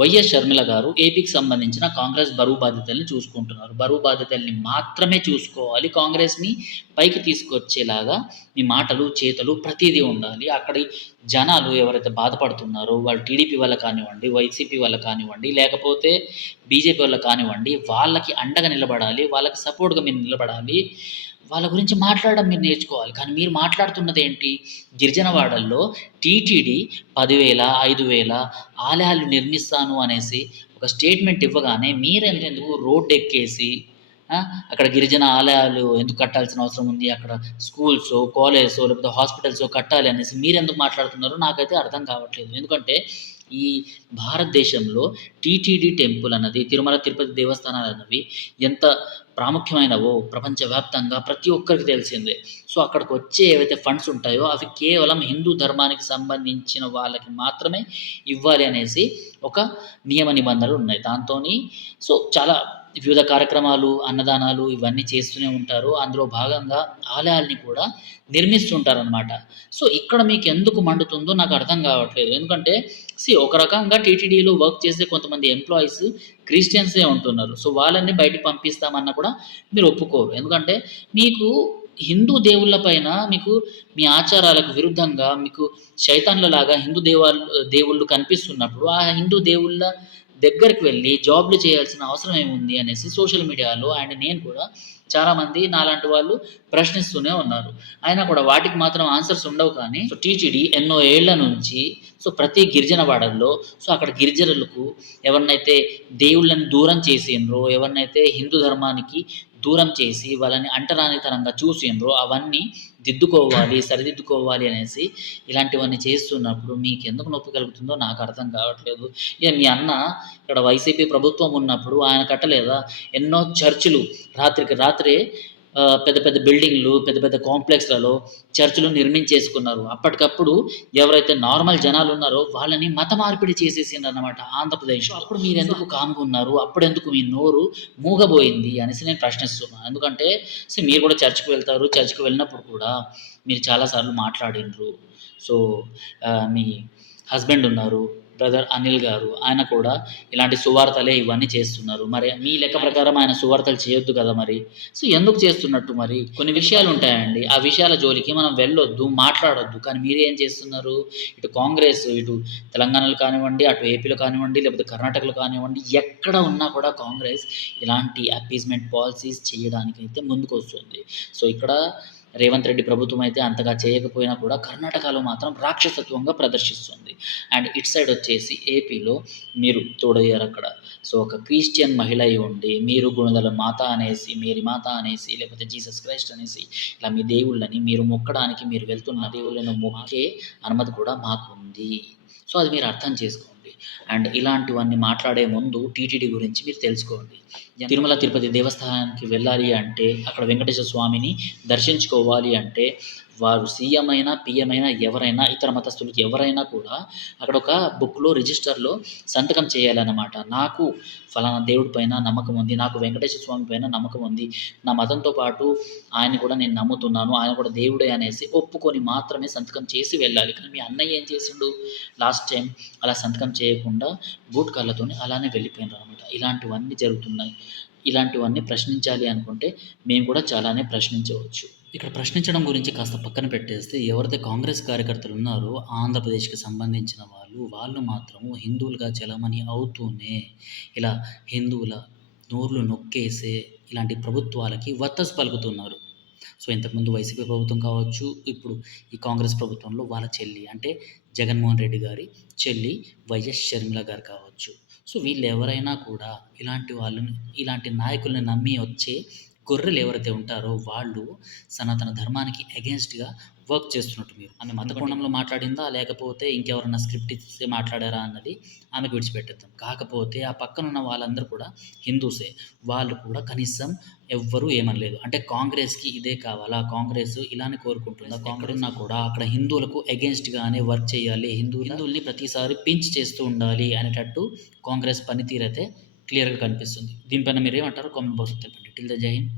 YS Sharmila గారు ఏపీకి సంబంధించిన కాంగ్రెస్ బరువు బాధ్యతల్ని చూసుకుంటున్నారు. బరువు బాధ్యతల్ని మాత్రమే చూసుకోవాలి. కాంగ్రెస్ని పైకి తీసుకొచ్చేలాగా మీ మాటలు చేతలు ప్రతిదీ ఉండాలి. అక్కడి జనాలు ఎవరైతే బాధపడుతున్నారో వాళ్ళు టీడీపీ వల్ల కానివ్వండి వైసీపీ వల్ల కానివ్వండి లేకపోతే బీజేపీ వల్ల కానివ్వండి వాళ్ళకి అండగా నిలబడాలి వాళ్ళకి సపోర్ట్గా మీరు నిలబడాలి. వాళ్ళ గురించి మాట్లాడడం మీరు నేర్చుకోవాలి. కానీ మీరు మాట్లాడుతున్నది ఏంటి గిరిజనవాడల్లో టీటీడీ పదివేల ఐదు వేల ఆలయాలు నిర్మిస్తాను అనేసి ఒక స్టేట్మెంట్ ఇవ్వగానే మీరెందుకు రోడ్ ఎక్కేసి అక్కడ గిరిజన ఆలయాలు ఎందుకు కట్టాల్సిన అవసరం ఉంది? అక్కడ స్కూల్స్ కాలేజెస్ లేకపోతే హాస్పిటల్స్ కట్టాలి అనేసి మీరు ఎందుకు మాట్లాడుతున్నారో నాకైతే అర్థం కావట్లేదు. ఎందుకంటే ఈ భారతదేశంలో టీటీడీ టెంపుల్ అన్నది తిరుమల తిరుపతి దేవస్థానాలు అన్నవి ఎంత ప్రాముఖ్యమైనవో ప్రపంచవ్యాప్తంగా ప్రతి ఒక్కరికి తెలిసిందే. సో అక్కడికి వచ్చే ఏవైతే ఫండ్స్ ఉంటాయో అవి కేవలం హిందూ ధర్మానికి సంబంధించిన వాళ్ళకి మాత్రమే ఇవ్వాలి అనేసి ఒక నియమ నిబంధనలు ఉన్నాయి. దాంతో సో చాలా వివిధ కార్యక్రమాలు అన్నదానాలు ఇవన్నీ చేస్తూనే ఉంటారు. అందులో భాగంగా ఆలయాల్ని కూడా నిర్మిస్తుంటారనమాట సో ఇక్కడ మీకు ఎందుకు మండుతుందో నాకు అర్థం కావట్లేదు. ఎందుకంటే సి ఒక రకంగా టీటీడీలో వర్క్ చేసే కొంతమంది ఎంప్లాయీస్ క్రిస్టియన్సే ఉంటున్నారు. సో వాళ్ళని బయటికి పంపిస్తామన్నా కూడా మీరు ఒప్పుకోరు. ఎందుకంటే మీకు హిందూ దేవుళ్ళ పైన మీకు మీ ఆచారాలకు విరుద్ధంగా మీకు శైతాన్లలాగా హిందూ దేవాలు దేవుళ్ళు కనిపిస్తున్నప్పుడు ఆ హిందూ దేవుళ్ళ దగ్గరికి వెళ్ళి జాబ్లు చేయాల్సిన అవసరం ఏముంది అనేసి సోషల్ మీడియాలో అండ్ నేను కూడా చాలామంది నాలాంటి వాళ్ళు ప్రశ్నిస్తూనే ఉన్నారు. అయినా కూడా వాటికి మాత్రం ఆన్సర్స్ ఉండవు కానీ సో టీటీడీ ఎన్నో ఏళ్ళ నుంచి సో ప్రతి గిరిజన వాడల్లో సో అక్కడ గిరిజనులకు ఎవరినైతే దేవుళ్ళని దూరం చేసిండ్రో ఎవరినైతే హిందూ ధర్మానికి దూరం చేసి వాళ్ళని అంటరానితనంగా చూసిండ్రో అవన్నీ దిద్దుకోవాలి సరిదిద్దుకోవాలి అనేసి ఇలాంటివన్నీ చేస్తున్నప్పుడు మీకు ఎందుకు నొప్పి కలుగుతుందో నాకు అర్థం కావట్లేదు. ఇక మీ అన్న ఇక్కడ వైసీపీ ప్రభుత్వం ఉన్నప్పుడు ఆయన కట్టలేదా? ఎన్నో చర్చిలు రాత్రికి రాత్రే పెద్ద పెద్ద బిల్డింగ్లు పెద్ద పెద్ద కాంప్లెక్స్లలో చర్చిలు నిర్మించేసుకున్నారు. అప్పటికప్పుడు ఎవరైతే నార్మల్ జనాలు ఉన్నారో వాళ్ళని మత మార్పిడి చేసేసిండ్రు అనమాట ఆంధ్రప్రదేశ్ అప్పుడు మీరు ఎందుకు కామ్గా ఉన్నారు అప్పుడు ఎందుకు మీ నోరు మూగబోయింది అనేసి నేను ప్రశ్నిస్తున్నాను ఎందుకంటే సో మీరు కూడా చర్చ్కి వెళ్తారు చర్చ్కి వెళ్ళినప్పుడు కూడా మీరు చాలాసార్లు మాట్లాడినరు. సో మీ హస్బెండ్ ఉన్నారు బ్రదర్ అనిల్ గారు ఆయన కూడా ఇలాంటి సువార్తలే ఇవన్నీ చేస్తున్నారు. మరి మీ లెక్క ప్రకారం ఆయన సువార్తలు చేయొద్దు కదా మరి? సో ఎందుకు చేస్తున్నట్టు మరి? కొన్ని విషయాలు ఉంటాయండి. ఆ విషయాల జోలికి మనం వెళ్ళొద్దు మాట్లాడొద్దు. కానీ మీరు ఏం చేస్తున్నారు? ఇటు కాంగ్రెస్ ఇటు తెలంగాణలో కానివ్వండి అటు ఏపీలో కానివ్వండి లేకపోతే కర్ణాటకలో కానివ్వండి ఎక్కడ ఉన్నా కూడా కాంగ్రెస్ ఇలాంటి అపీజ్మెంట్ పాలసీస్ చేయడానికి అయితే ముందుకు వస్తుంది సో ఇక్కడ రేవంత్ రెడ్డి ప్రభుత్వం అయితే అంతగా చేయకపోయినా కూడా కర్ణాటకలో మాత్రం రాక్షసత్వంగా ప్రదర్శిస్తుంది. అండ్ ఇట్ సైడ్ వచ్చేసి ఏపీలో మీరు తోడయ్యారు అక్కడ. సో ఒక క్రిస్టియన్ మహిళ అయి ఉండి మీరు గుణదల మాత అనేసి మేరీ మాత అనేసి లేకపోతే జీసస్ క్రైస్ట్ అనేసి ఇలా మీ దేవుళ్ళని మీరు మొక్కడానికి మీరు వెళ్తున్న దేవుళ్ళను మొక్కే అనుమతి కూడా మాకు ఉంది సో అది మీరు అర్థం చేసుకోండి. అండ్ ఇలాంటివన్నీ మాట్లాడే ముందు టీటీడీ గురించి మీరు తెలుసుకోండి. తిరుమల తిరుపతి దేవస్థానానికి వెళ్ళాలి అంటే అక్కడ వెంకటేశ్వర స్వామిని దర్శించుకోవాలి అంటే వారు సీఎం అయినా పిఎం అయినా ఎవరైనా ఇతర మతస్థులు ఎవరైనా కూడా అక్కడ ఒక బుక్లో రిజిస్టర్లో సంతకం చేయాలన్నమాట. నాకు ఫలానా దేవుడి పైన నమ్మకం ఉంది నాకు వెంకటేశ్వర స్వామి పైన నమ్మకం ఉంది నా మతంతో పాటు ఆయన కూడా నేను నమ్ముతున్నాను ఆయన కూడా దేవుడే అనేసి ఒప్పుకొని మాత్రమే సంతకం చేసి వెళ్ళాలి. కానీ మీ అన్నయ్య ఏం చేసిండు? లాస్ట్ టైం అలా సంతకం చేయకుండా బూట్ కళ్ళతోనే అలానే వెళ్ళిపోయినారు అనమాట ఇలాంటివన్నీ జరుగుతున్నాయి. ఇలాంటివన్నీ ప్రశ్నించాలి అనుకుంటే మేము కూడా చాలానే ప్రశ్నించవచ్చు. ఇక్కడ ప్రశ్నించడం గురించి కాస్త పక్కన పెట్టేస్తే ఎవరైతే కాంగ్రెస్ కార్యకర్తలు ఉన్నారో ఆంధ్రప్రదేశ్కి సంబంధించిన వాళ్ళు వాళ్ళు మాత్రము హిందువులుగా చలమని అవుతూనే ఇలా హిందువుల నోర్లు నొక్కేసే ఇలాంటి ప్రభుత్వాలకి వత్తస్ పలుకుతున్నారు. సో ఇంతకుముందు వైసీపీ ప్రభుత్వం కావచ్చు ఇప్పుడు ఈ కాంగ్రెస్ ప్రభుత్వంలో వాళ్ళ చెల్లి అంటే జగన్మోహన్ రెడ్డి గారి చెల్లి వైఎస్ షర్మిల గారు కావచ్చు. సో వీళ్ళు ఎవరైనా కూడా ఇలాంటి వాళ్ళని ఇలాంటి నాయకుల్ని నమ్మి వచ్చే గొర్రెలు ఎవరైతే ఉంటారో వాళ్ళు సనాతన ధర్మానికి అగేన్స్ట్గా వర్క్ చేస్తున్నట్టు మీరు. ఆమె మతకోణంలో మాట్లాడిందా? లేకపోతే ఇంకెవరన్నా స్క్రిప్ట్ ఇస్తే మాట్లాడారా అన్నది ఆమెకు విడిచిపెట్టేద్దాం. కాకపోతే ఆ పక్కన ఉన్న వాళ్ళందరూ కూడా హిందూసే. వాళ్ళు కూడా కనీసం ఎవ్వరూ ఏమనలేదు. అంటే కాంగ్రెస్కి ఇదే కావాలా? కాంగ్రెస్ ఇలానే కోరుకుంటుందా. కాంగ్రెస్. ఉన్నా కూడా అక్కడ హిందువులకు అగేన్స్ట్గానే వర్క్ చేయాలి. హిందూ హిందువుల్ని ప్రతిసారి పించ్ చేస్తూ ఉండాలి అనేటట్టు కాంగ్రెస్ పనితీరైతే క్లియర్గా కనిపిస్తుంది. దీనిపైన మీరు ఏమంటారు కామెంట్ బాక్స్లో తెలపండి. till the Jain,